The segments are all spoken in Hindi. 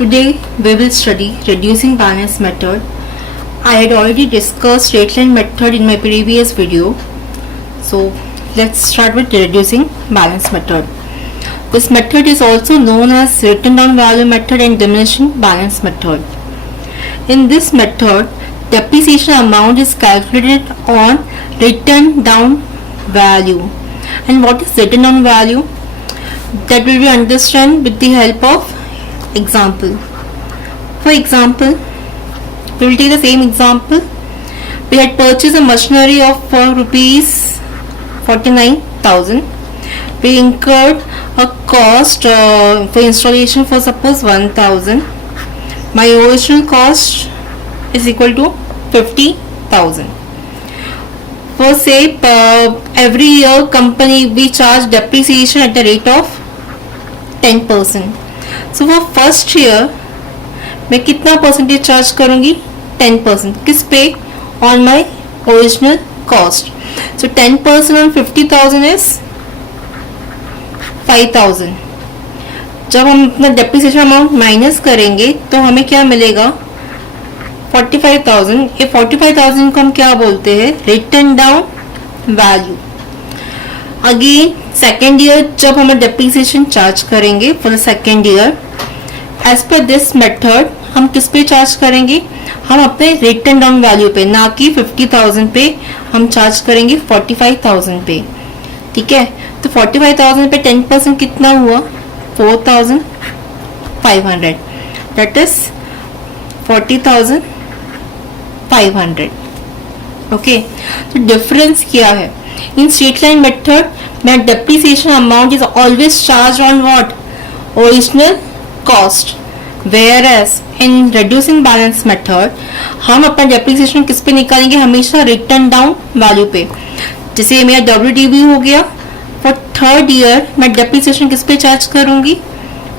Today we will study reducing balance method. I had already discussed straight line method in my previous video. So let's start with reducing balance method. This method is also known as written down value method and diminishing balance method. In this method, depreciation amount is calculated on written down value. And what is written down value? That will be understood with the help of example. For example, we will take the same example. We had purchased a machinery of for rupees 49,000. We incurred a cost for installation for suppose 1,000. My original cost is equal to 50,000. For say every year company we charge depreciation at the rate of 10%. So for first year मैं कितना परसेंटेज चार्ज करूंगी 10%. किस पे? On my original cost. So 10% on 50,000 is 5,000. जब हम अपना डेप्रिसिएशन अमाउंट माइनस करेंगे तो हमें क्या मिलेगा? 45,000. ये 45,000 को हम क्या बोलते हैं? Written down value. Again second year जब हमें डेप्रिसिएशन चार्ज करेंगे for the second year, as per this method हम किस पे चार्ज करेंगे? हम अपने रिटन डाउन वैल्यू पे, ना कि 50,000 पे. हम चार्ज करेंगे 45,000 पे. ठीक है, तो 45,000 पे 10% कितना हुआ? 4,500. That is 40,500. ओके, तो डिफरेंस क्या है? In straight line method, my depreciation amount is always charged on what? Original cost. Whereas in reducing balance method, हम अपना depreciation किस पे निकालेंगे? हमेशा written down value पे. जैसे मेरा WDV हो गया, for third year मैं depreciation किस पे चार्ज करूंगी?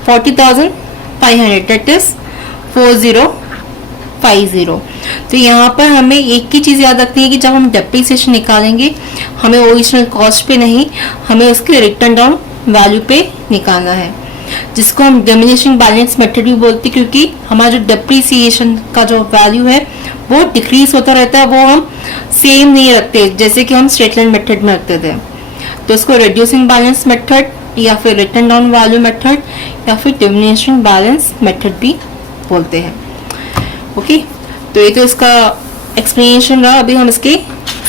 40,500. That is 4050. तो यहाँ पर हमें एक ही चीज़ याद रखनी है कि जब हम डेप्रिसिएशन निकालेंगे हमें ओरिजिनल कॉस्ट पे नहीं, हमें उसके रिटर्न डाउन वैल्यू पे निकालना है, जिसको हम डिमिनिशिंग बैलेंस मेथड भी बोलते हैं, क्योंकि हमारा जो डेप्रिसिएशन का जो वैल्यू है वो डिक्रीज होता रहता है, वो हम सेम नहीं रखते जैसे कि हम स्ट्रेट लाइन मेथड में रखते थे. तो इसको रिड्यूसिंग बैलेंस मेथड या फिर रिटर्न डाउन वैल्यू मेथड या फिर डिमिनिशिंग बैलेंस मेथड भी बोलते हैं. ओके, तो ये तो इसका एक्सप्लेनेशन रहा. अभी हम इसके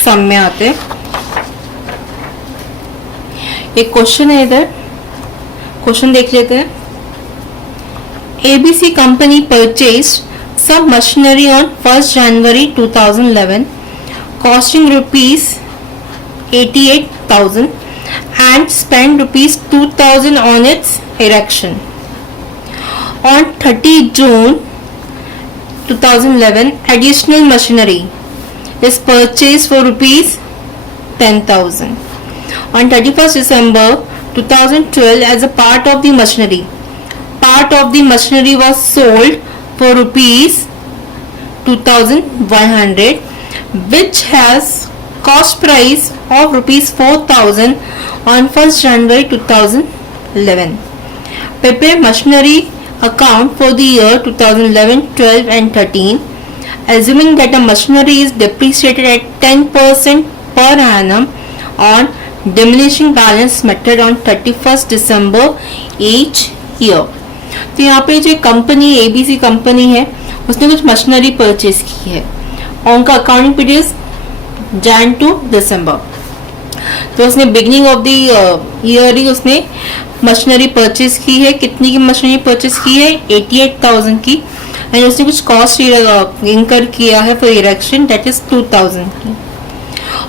सम में आते हैं. एक क्वेश्चन है, इधर क्वेश्चन देख लेते हैं. ABC company purchased some machinery on 1st January 2011 costing rupees 88,000 and spent rupees 2,000 on its erection. On 30 June 2011, additional machinery is purchased for rupees 10,000. On 31st December 2012, as a part of the machinery was sold for rupees 2,100, which has cost price of rupees 4,000 on 1st January 2011. Prepare machinery account for the year 2011, 12 and 13, assuming that the machinery is depreciated at 10% per annum on diminishing balance method on 31st December each year. तो यहाँ पे जो कंपनी ABC कंपनी है उसने कुछ मशीनरी परचेज की है और उनका accounting period Jan to December. तो उसने बिगनिंग ऑफ द ईयर ही उसने मशीनरी परचेज की है. कितनी की मशीनरी परचेज की है? 88,000 की. एंड उसने कुछ कॉस्ट इंकर किया है फॉर इरेक्शन, दैट इज 2,000 की.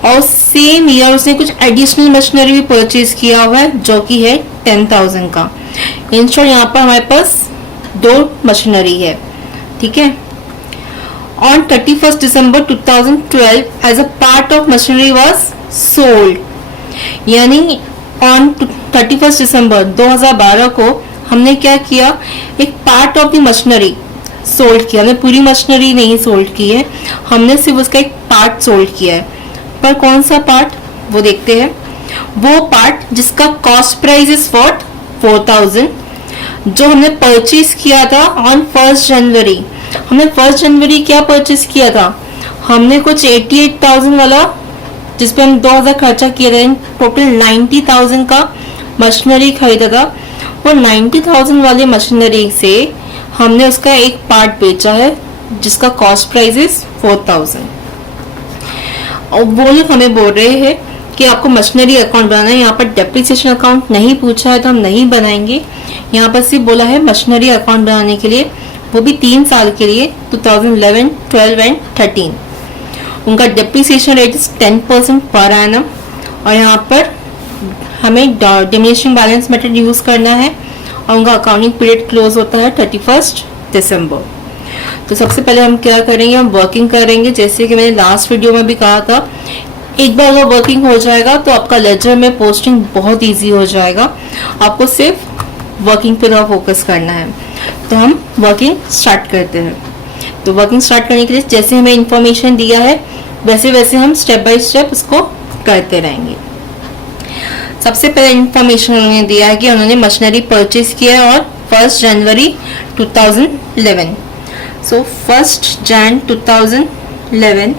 और सेम ईयर उसने कुछ एडिशनल मशीनरी भी परचेज किया हुआ है जो कि है 10,000 का. इन शॉर्ट यहाँ पर हमारे पास 2 मशीनरी है. ठीक है. On 31st December 2012, as a part of machinery was sold. यानी on 31st December 2012 को हमने क्या किया? एक part of the machinery sold किया. हमने पूरी मशीनरी नहीं सोल्ड की है, हमने सिर्फ उसका एक पार्ट सोल्ड किया है. पर कौन सा पार्ट वो देखते हैं. वो पार्ट जिसका कॉस्ट प्राइस इज व्हाट? 4,000. जो हमने परचेज किया था ऑन 1 जनवरी, हमने 1 जनवरी क्या परचेज किया था, हमने कुछ 88,000 वाला जिसपे हम 2,000 खर्चा किए थे, टोटल 90,000 का मशीनरी खरीदा था। वो 90,000 वाले मशीनरी से हमने उसका एक पार्ट बेचा है जिसका कॉस्ट प्राइस इज 4,000। और वो लोग हमें बोल रहे हैं कि आपको मशीनरी अकाउंट बनाना है। यहाँ पर डेप्रिसिएशन अकाउंट नहीं पूछा है तो हम नहीं बनाएंगे। यहाँ पर सिर्फ बोला है मशीनरी अकाउंट बनाने के लिए, वो भी 3 साल के लिए, 2011, 12 एंड 13। उनका depreciation rate is 10% per annum. और यहाँ पर हमें डिमिनिशिंग बैलेंस मेथड यूज करना है और उनका अकाउंटिंग पीरियड क्लोज होता है 31 दिसंबर। तो सबसे पहले हम क्या करेंगे, हम वर्किंग करेंगे। जैसे कि मैंने लास्ट वीडियो में भी कहा था, एक बार अगर वर्किंग हो जाएगा तो आपका लेजर में पोस्टिंग बहुत इजी हो जाएगा। आपको सिर्फ वर्किंग पर फोकस करना है। तो हम वर्किंग स्टार्ट करते हैं। तो वर्किंग स्टार्ट करने के लिए जैसे हमें इंफॉर्मेशन दिया है वैसे वैसे हम स्टेप बाय स्टेप उसको करते रहेंगे। सबसे पहले इंफॉर्मेशन उन्होंने दिया है कि उन्होंने मशीनरी परचेज किया है और 1 जनवरी 2011। सो 1 जन 2011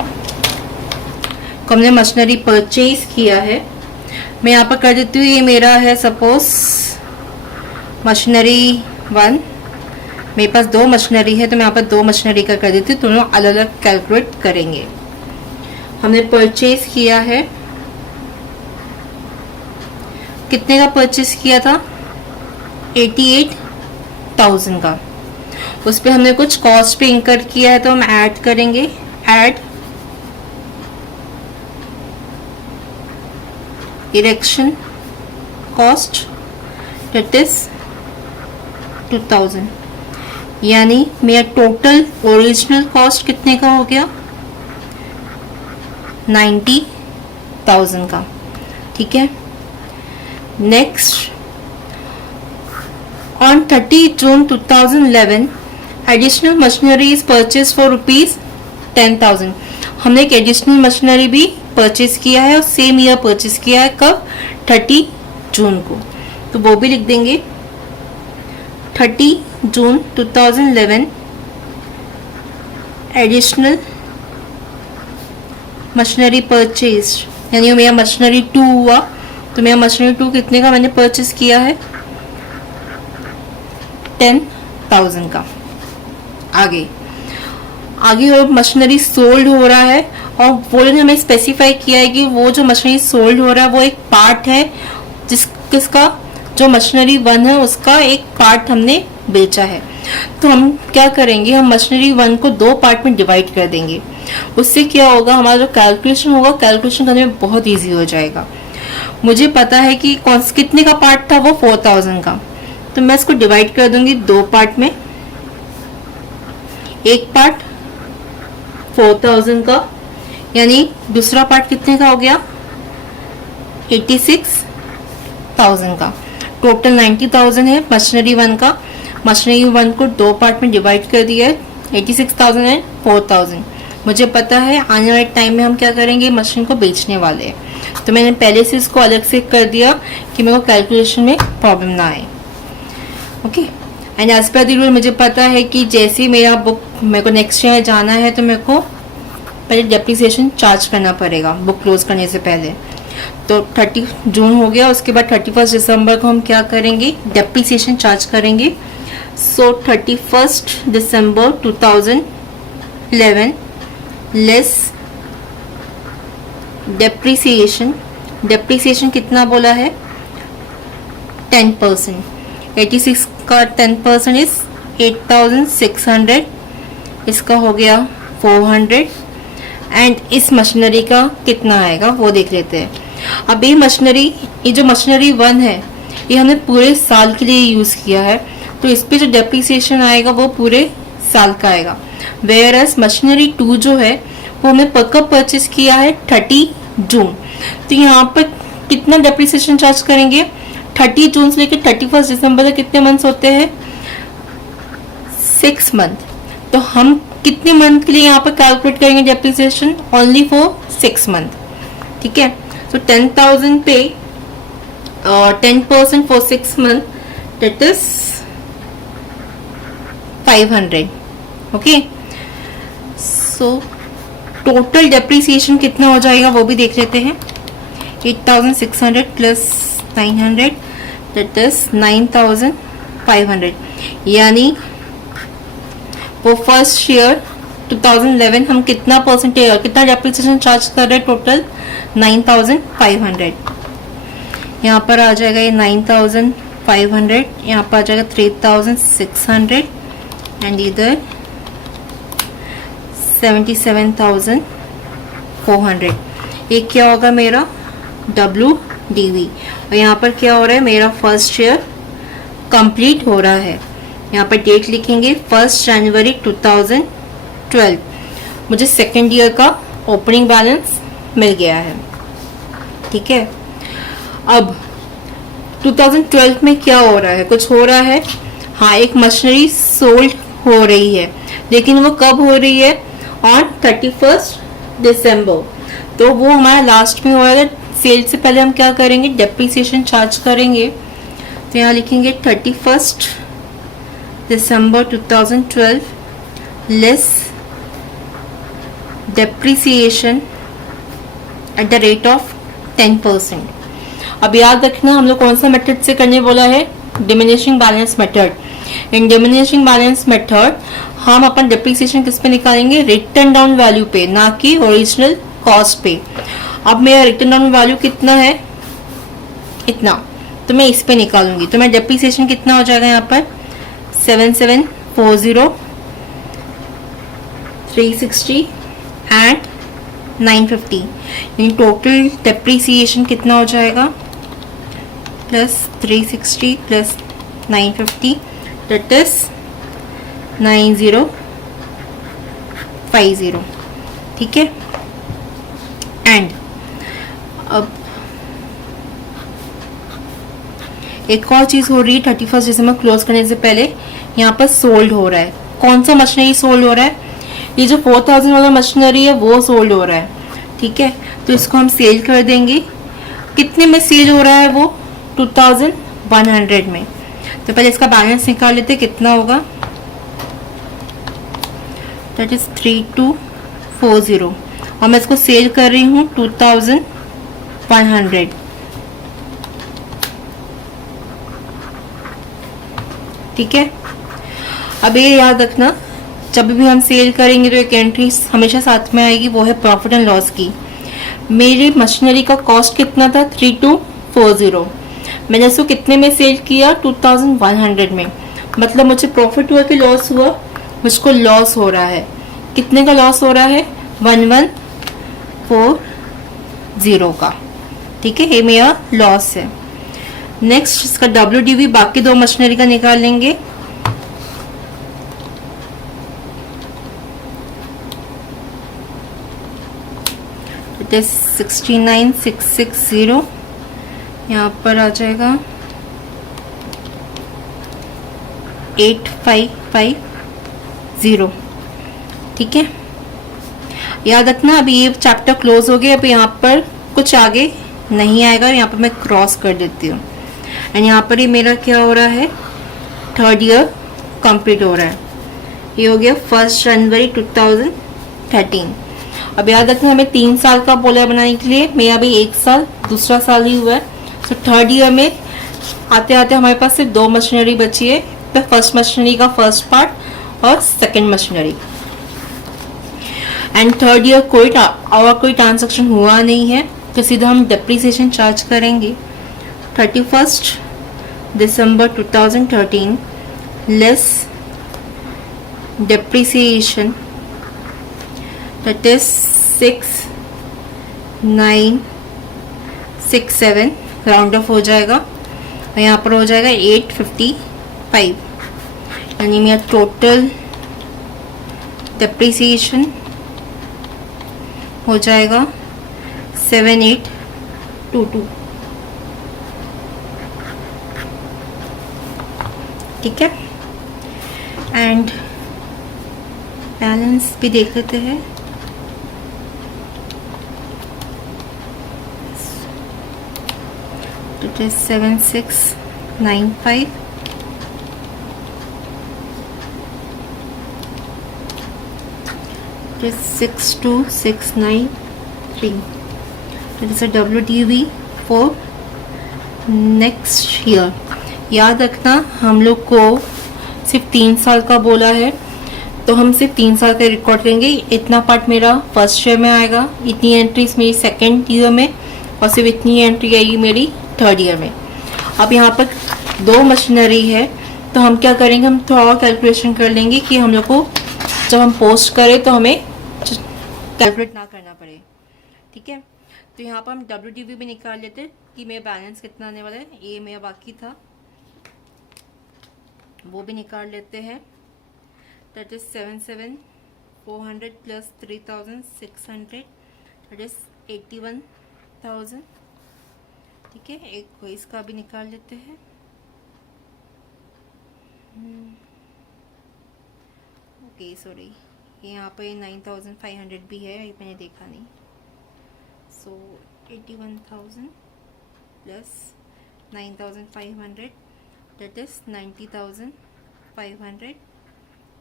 को हमने मशीनरी परचेज किया है। मैं यहाँ पर कर देती हूँ, ये मेरा है सपोज मशीनरी 1। मेरे पास 2 मशीनरी है तो मैं यहाँ पर 2 मशीनरी का कर देती हूँ, दोनों अलग अलग कैलकुलेट करेंगे। हमने परचेज किया है, कितने का परचेज किया था, 88,000 का। उस पर हमने कुछ कॉस्ट पे इंकर किया है तो हम ऐड करेंगे, add erection cost that is 2,000। यानी मेरा टोटल ओरिजिनल कॉस्ट कितने का हो गया, 90,000 का। ठीक है। Next, on 30 June 2011 additional machinery is purchase for ₹10,000। हमने एक एडिशनल मशीनरी भी परचेज किया है और सेम ईयर परचेज किया है। कब, 30 जून को। तो वो भी लिख देंगे, 30 जून 2011 एडिशनल मशीनरी परचेज, यानी मेरा मशीनरी 2 हुआ। तो मेरा मशीनरी 2 कितने का मैंने परचेज किया है, 10,000 का। आगे और मशीनरी सोल्ड हो रहा है और वो लोगों ने हमें स्पेसिफाई किया है कि वो जो मशीनरी सोल्ड हो रहा है वो एक पार्ट है किसका, जो मशीनरी 1 है उसका एक पार्ट हमने बेचा है। तो हम क्या करेंगे, हम मशीनरी 1 को 2 पार्ट में डिवाइड कर देंगे। उससे क्या होगा, हमारा जो कैलकुलेशन होगा, कैलकुलेशन करने में बहुत इजी हो जाएगा। मुझे पता है कि कितने का पार्ट था, वो 4,000 का। तो मैं इसको डिवाइड कर दूंगी 2 पार्ट में। एक पार्ट 4,000 का, यानी दूसरा पार्ट कितने का हो गया, 86,000 का। टोटल 90,000 है मशीनरी 1 का। मशीनरी 1 को 2 पार्ट में डिवाइड कर दिया है, 86,000 एंड 4,000। मुझे पता है आने वाले टाइम में हम क्या करेंगे, मशीन को बेचने वाले हैं। तो मैंने पहले से इसको अलग से कर दिया कि मेरे को कैलकुलेशन में प्रॉब्लम ना आए। Okay. And as per the rule मुझे पता है कि जैसे ही मेरे को नेक्स्ट ईयर जाना है तो मेरे को पहले डेप्रिसिएशन चार्ज करना पड़ेगा बुक क्लोज करने से पहले। तो 30 जून हो गया, उसके बाद 31 दिसंबर को हम क्या करेंगे, डेप्रिसिएशन चार्ज करेंगे। सो 31 दिसंबर 2011 लेस डेप्रिसिएशन कितना बोला है, 10%। 86 का 10% इज 8,600, इसका हो गया 400। एंड इस मशीनरी का कितना आएगा वो देख लेते हैं। अब ये जो मशीनरी 1 है ये हमने पूरे साल के लिए यूज किया है, तो इस पे जो डेप्रिसिएशन आएगा वो पूरे साल का आएगा। वेयर एज मशीनरी 2 जो है वो हमने कब परचेज किया है, 30 जून। तो यहाँ पर कितना डेप्रिसिएशन चार्ज करेंगे, 30 जून से लेकर 31 दिसंबर तक कितने मंथ्स होते हैं, 6 मंथ। तो हम कितने मंथ के लिए यहाँ पर कैलकुलेट करेंगे डेप्रिसिएशन, ओनली फॉर 6 मंथ। ठीक है। तो 10,000 पे 10% for 6 month, that is 500. Okay, so total depreciation कितना हो जाएगा वो भी देख लेते हैं. 8600 प्लस 900 दैट इज 9500. यानी वो फर्स्ट ईयर 2011 हम कितना परसेंटेज कितना डेप्रिसिएशन चार्ज कर रहे हैं टोटल 9500. यहाँ पर आ जाएगा ये 9500, यहाँ पर आ जाएगा 3600 एंड इधर 77,400. ये क्या होगा मेरा WDV. और यहाँ पर क्या हो रहा है, मेरा फर्स्ट ईयर कंप्लीट हो रहा है. यहाँ पर डेट लिखेंगे 1 जनवरी 2012. मुझे सेकेंड ईयर का ओपनिंग बैलेंस मिल गया है. ठीक है, अब 2012 में क्या हो रहा है, कुछ हो रहा है. हाँ, एक मशीनरी सोल्ड हो रही है, लेकिन वो कब हो रही है, ऑन 31 दिसंबर. तो वो हमारा लास्ट में होगा. सेल से पहले हम क्या करेंगे, डेप्रिसिएशन चार्ज करेंगे. तो यहाँ लिखेंगे 31 दिसंबर 2012 less depreciation at the rate of 10%. अब याद रखना हम लोग कौन सा मेथड से करने बोला है, डिमिनिशिंग बैलेंस मेथड. इन डिमिनिशिंग बैलेंस मेथड हम अपन डेप्रिसिएशन किस पे निकालेंगे, रिटर्न डाउन वैल्यू पे, ना कि ओरिजिनल कॉस्ट पे. अब मेरा रिटर्न डाउन वैल्यू कितना है, इतना, तो मैं इस पे निकालूंगी. तो मेरा डेप्रिसिएशन कितना हो जाएगा यहाँ पर 7740, 360 एंड 950. यानी टोटल डेप्रिसिएशन कितना हो जाएगा, प्लस 360 प्लस 950 दैट इज 9050. ठीक है, एंड अब एक और चीज हो रही है 31 दिसंबर क्लोज करने से पहले. यहाँ पर सोल्ड हो रहा है. कौन सा मशीनरी सोल्ड हो रहा है, ये जो 4000 वाला मशीनरी है वो सोल्ड हो रहा है. ठीक है, तो इसको हम सेल कर देंगे. कितने में सेल हो रहा है वो, 2100 में. तो पहले इसका बैलेंस निकाल लेते, कितना होगा, दैट इज 3240. और मैं इसको सेल कर रही हूँ 2100. ठीक है, अब ये याद रखना, जब भी हम सेल करेंगे तो एक एंट्री हमेशा साथ में आएगी, वो है प्रॉफिट एंड लॉस की. मेरी मशीनरी का कॉस्ट कितना था, 3240. मैंने इसको कितने में सेल किया, 2100 में. मतलब मुझे प्रॉफिट हुआ कि लॉस हुआ, मुझको लॉस हो रहा है. कितने का लॉस हो रहा है, 1140 का. ठीक है, ये मेरा लॉस है. नेक्स्ट इसका WDV बाकी दो मशीनरी का निकाल लेंगे. It is 69660. यहाँ पर आ जाएगा 8550. ठीक है, याद रखना. अभी ये चैप्टर क्लोज हो गया. अब यहाँ पर कुछ आगे नहीं आएगा, यहाँ पर मैं क्रॉस कर देती हूँ. एंड यहाँ पर ये मेरा क्या हो रहा है, थर्ड ईयर कंप्लीट हो रहा है. ये हो गया 1 जनवरी 2013. अब याद रखना हमें 3 साल का बोला बनाने के लिए, मेरा अभी 1 साल दूसरा साल ही हुआ है. तो थर्ड ईयर में आते आते हमारे पास सिर्फ 2 मशीनरी बची है. तो फर्स्ट मशीनरी का फर्स्ट पार्ट और second machinery. And third year और कोई ट्रांजेक्शन हुआ नहीं है, तो सीधा हम डेप्रिसिएशन चार्ज करेंगे. 31 दिसंबर 2013 less depreciation that is 6967, round of हो जाएगा. और यहाँ पर हो जाएगा 855. यानी मेरा टोटल डेप्रिसिएशन हो जाएगा 7822. ठीक है, एंड बैलेंस भी देख लेते हैं. It is 7695 is 62693. That is a WDV for next year. याद रखना हम लोग को सिर्फ 3 साल का बोला है, तो हम सिर्फ 3 साल का रिकॉर्ड करेंगे. इतना पार्ट मेरा फर्स्ट ईयर में आएगा, इतनी एंट्रीज मेरी सेकेंड ईयर में, और सिर्फ इतनी एंट्री आएगी मेरी थर्ड ईयर में. अब यहाँ पर 2 मशीनरी है, तो हम क्या करेंगे, हम थोड़ा और कैलकुलेशन कर लेंगे कि हम लोग को जब हम पोस्ट करें तो हमें कैलकुलेट ना करना पड़े. ठीक है, तो यहाँ पर हम WDV भी निकाल लेते हैं कि मेरा बैलेंस कितना आने वाला है. ये मेरा बाकी था, वो भी निकाल लेते हैं. That is 77,400 plus 3,600, that is 81,000. ठीक है, एक को इसका भी निकाल लेते हैं. ओके सॉरी, ये यहाँ पे 9,500 भी है, ये मैंने देखा नहीं. सो 81,000 प्लस 9,500, दैट इज 90,500.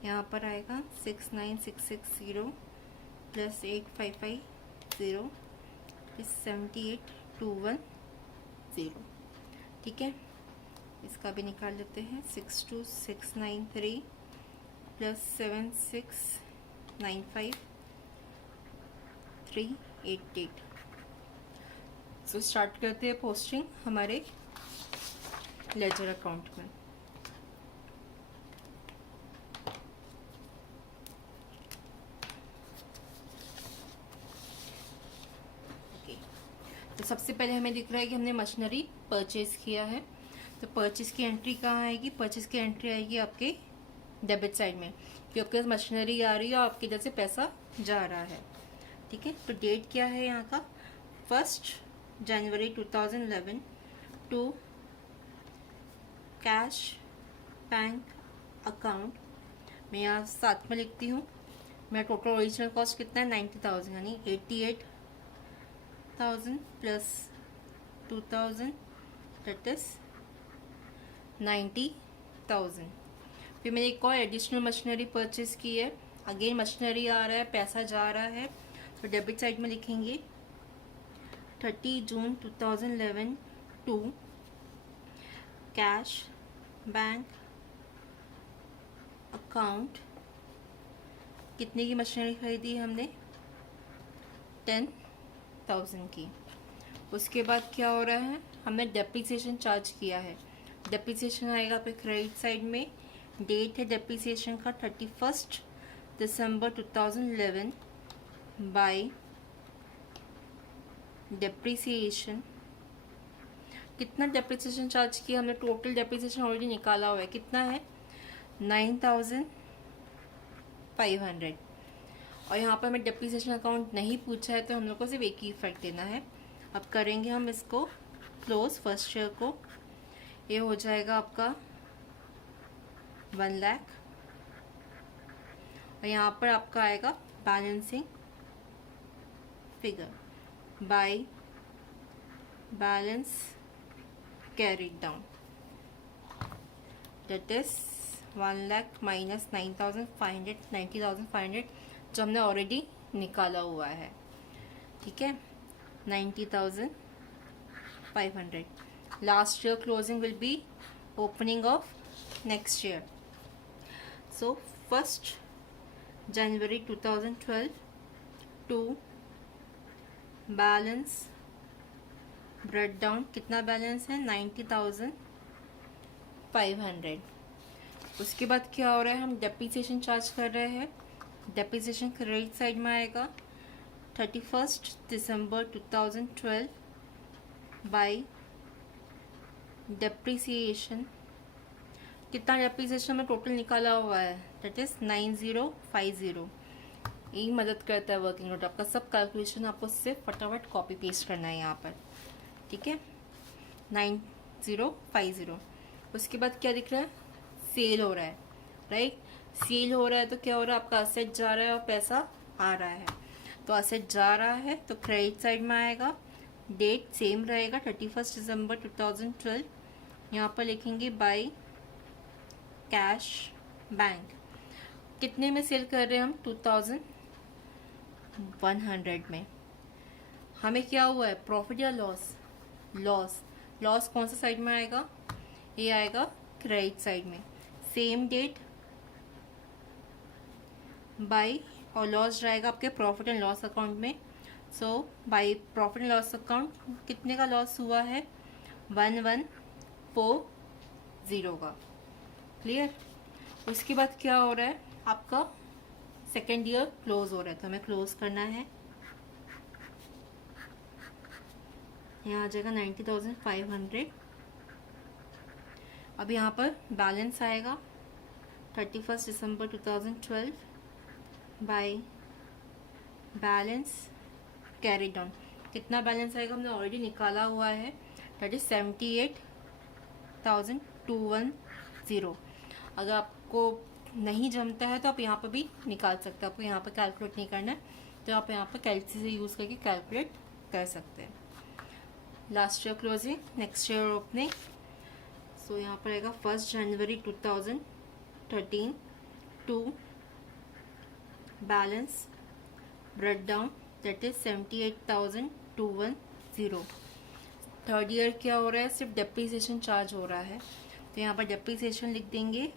यहाँ पर आएगा 69,660 प्लस 8,550 इज 78,210. ठीक है, इसका भी निकाल लेते हैं. 62,693 प्लस 76,95 388. सो स्टार्ट करते हैं पोस्टिंग हमारे लेजर अकाउंट में. तो सबसे पहले हमें दिख रहा है कि हमने मशीनरी परचेज किया है. तो परचेज की एंट्री कहाँ आएगी, परचेज की एंट्री आएगी आपके डेबिट साइड में, क्योंकि आपके पास मशीनरी आ रही है और आपकी इधर से पैसा जा रहा है. ठीक है, तो डेट क्या है यहाँ का, 1 जनवरी 2011 टू कैश बैंक अकाउंट. मैं यहाँ साथ में लिखती हूँ. मेरा टोटल ओरिजिनल कॉस्ट कितना है, 90,000, यानी 88,000 प्लस 2,000, दैट इज 90,000. फिर मैंने एक और एडिशनल मशीनरी परचेज की है. अगेन मशीनरी आ रहा है, पैसा जा रहा है, तो डेबिट साइड में लिखेंगे 30 जून 2011 टू कैश बैंक अकाउंट. कितने की मशीनरी खरीदी हमने, 10,000 की. उसके बाद क्या हो रहा है, हमने डेप्रिसिएशन चार्ज किया है. डेप्रिसिएशन आएगा पे क्रेडिट साइड में. डेट है डेप्रिसिएशन का 31 दिसंबर 2011 बाय डेप्रिसिएशन. कितना डेप्रिसिएशन चार्ज किया हमने, टोटल डेप्रिसिएशन ऑलरेडी निकाला हुआ है, कितना है 9,500. और यहाँ पर हमें डेप्रिसिएशन अकाउंट नहीं पूछा है, तो हम लोग को सिर्फ एक ही इफेक्ट देना है. अब करेंगे हम इसको क्लोज फर्स्ट ईयर को. ये हो जाएगा आपका 1 लाख, और यहाँ पर आपका आएगा balancing figure by balance carried down, that is 1 lakh minus 9,500, 90,500 जो हमने ऑलरेडी निकाला हुआ है. ठीक है, 90,500. Last year closing will be opening of next year. So 1 January 2012 to balance brought down. कितना बैलेंस है, 90,500. उसके बाद क्या हो रहा है, हम डेप्रिसिएशन चार्ज कर रहे हैं. डेप्रिसिएशन क्रेडिट साइड में आएगा 31 दिसंबर 2012 बाय डेप्रिसिएशन. कितना डेप्रिसिएशन में टोटल निकाला हुआ है, दैट इज 9050. यही मदद करता है वर्किंग नोट. आपका सब कैलकुलेशन आपको सिर्फ फटाफट कॉपी पेस्ट करना है यहाँ पर. ठीक है, 9050. उसके बाद क्या दिख रहा है, सेल हो रहा है, राइट. सेल हो रहा है तो क्या हो रहा है, आपका असेट जा रहा है और पैसा आ रहा है. तो असेट जा रहा है तो क्रेडिट साइड में आएगा. डेट सेम रहेगा 31 दिसंबर 2012. यहाँ पर लिखेंगे बाय कैश बैंक. कितने में सेल कर रहे हैं हम, 2,000 100 में। हमें क्या हुआ है, प्रॉफिट या लॉस? लॉस। लॉस कौन सा साइड में आएगा? ये आएगा क्रेडिट साइड में। सेम डेट बाय, और लॉस जाएगा आपके प्रॉफिट एंड लॉस अकाउंट में। So by profit and loss account कितने का लॉस हुआ है? 1140 का। क्लियर? उसके बाद क्या हो रहा है, आपका सेकेंड ईयर क्लोज हो रहा है, तो हमें क्लोज करना है। यहाँ आ जाएगा 90,500। अब यहाँ पर बैलेंस आएगा 31 दिसंबर 2012 बाय बैलेंस कैरी डाउन। कितना बैलेंस आएगा हमने ऑलरेडी निकाला हुआ है, दैट इज 78,210। अगर आपको नहीं जमता है तो आप यहाँ पर भी निकाल सकते हैं, आपको यहाँ पर कैलकुलेट नहीं करना है, तो आप यहाँ पर कैलकुलेटर यूज़ करके कैलकुलेट कर सकते हैं। Last year closing, next year opening. So यहाँ पर आएगा 1 जनवरी 2013 to balance break down, that is 78,210। Third year क्या हो रहा है, सिर्फ डेप्रीसिएशन चार्ज हो रहा है, तो यहाँ पर डेप्रीसिएशन लिख देंगे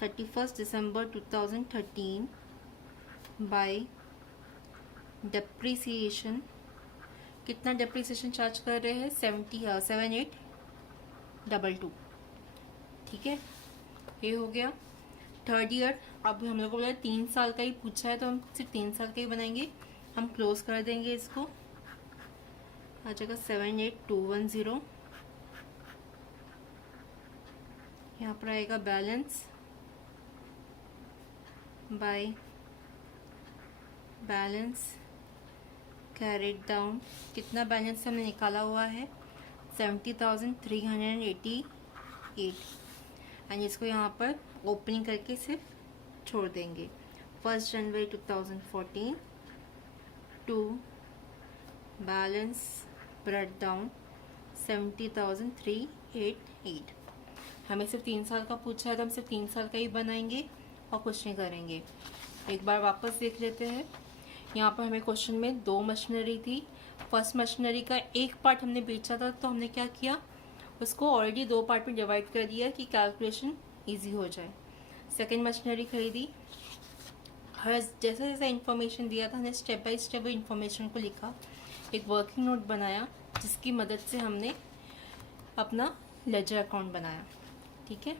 31 दिसंबर 2013 बाय डेप्रीसिएशन। कितना डेप्रीसिएशन चार्ज कर रहे हैं? 7822। ठीक है, ये हो गया थर्ड ईयर। अब हम लोग को बोला 3 साल का ही पूछा है, तो हम सिर्फ 3 साल का ही बनाएंगे। हम क्लोज कर देंगे इसको, आ जाएगा 78,210। यहाँ पर आएगा balance by balance carried down. कितना बैलेंस हमने निकाला हुआ है? 70,388। एंड इसको यहाँ पर ओपनिंग करके सिर्फ छोड़ देंगे। 1 जनवरी 2014 टू बैलेंस ब्रेक डाउन 70,388। हमें सिर्फ 3 साल का पूछा है, तो हम सिर्फ 3 साल का ही बनाएंगे और कुछ नहीं करेंगे। एक बार वापस देख लेते हैं। यहाँ पर हमें क्वेश्चन में 2 मशीनरी थी। फर्स्ट मशीनरी का एक पार्ट हमने बेचा था, तो हमने क्या किया, उसको ऑलरेडी 2 पार्ट में डिवाइड कर दिया कि कैलकुलेशन इजी हो जाए। सेकेंड मशीनरी खरीदी, हर जैसा जैसा इन्फॉर्मेशन दिया था हमने स्टेप बाय स्टेप इन्फॉर्मेशन को लिखा, एक वर्किंग नोट बनाया, जिसकी मदद से हमने अपना लेजर अकाउंट बनाया। ठीक है।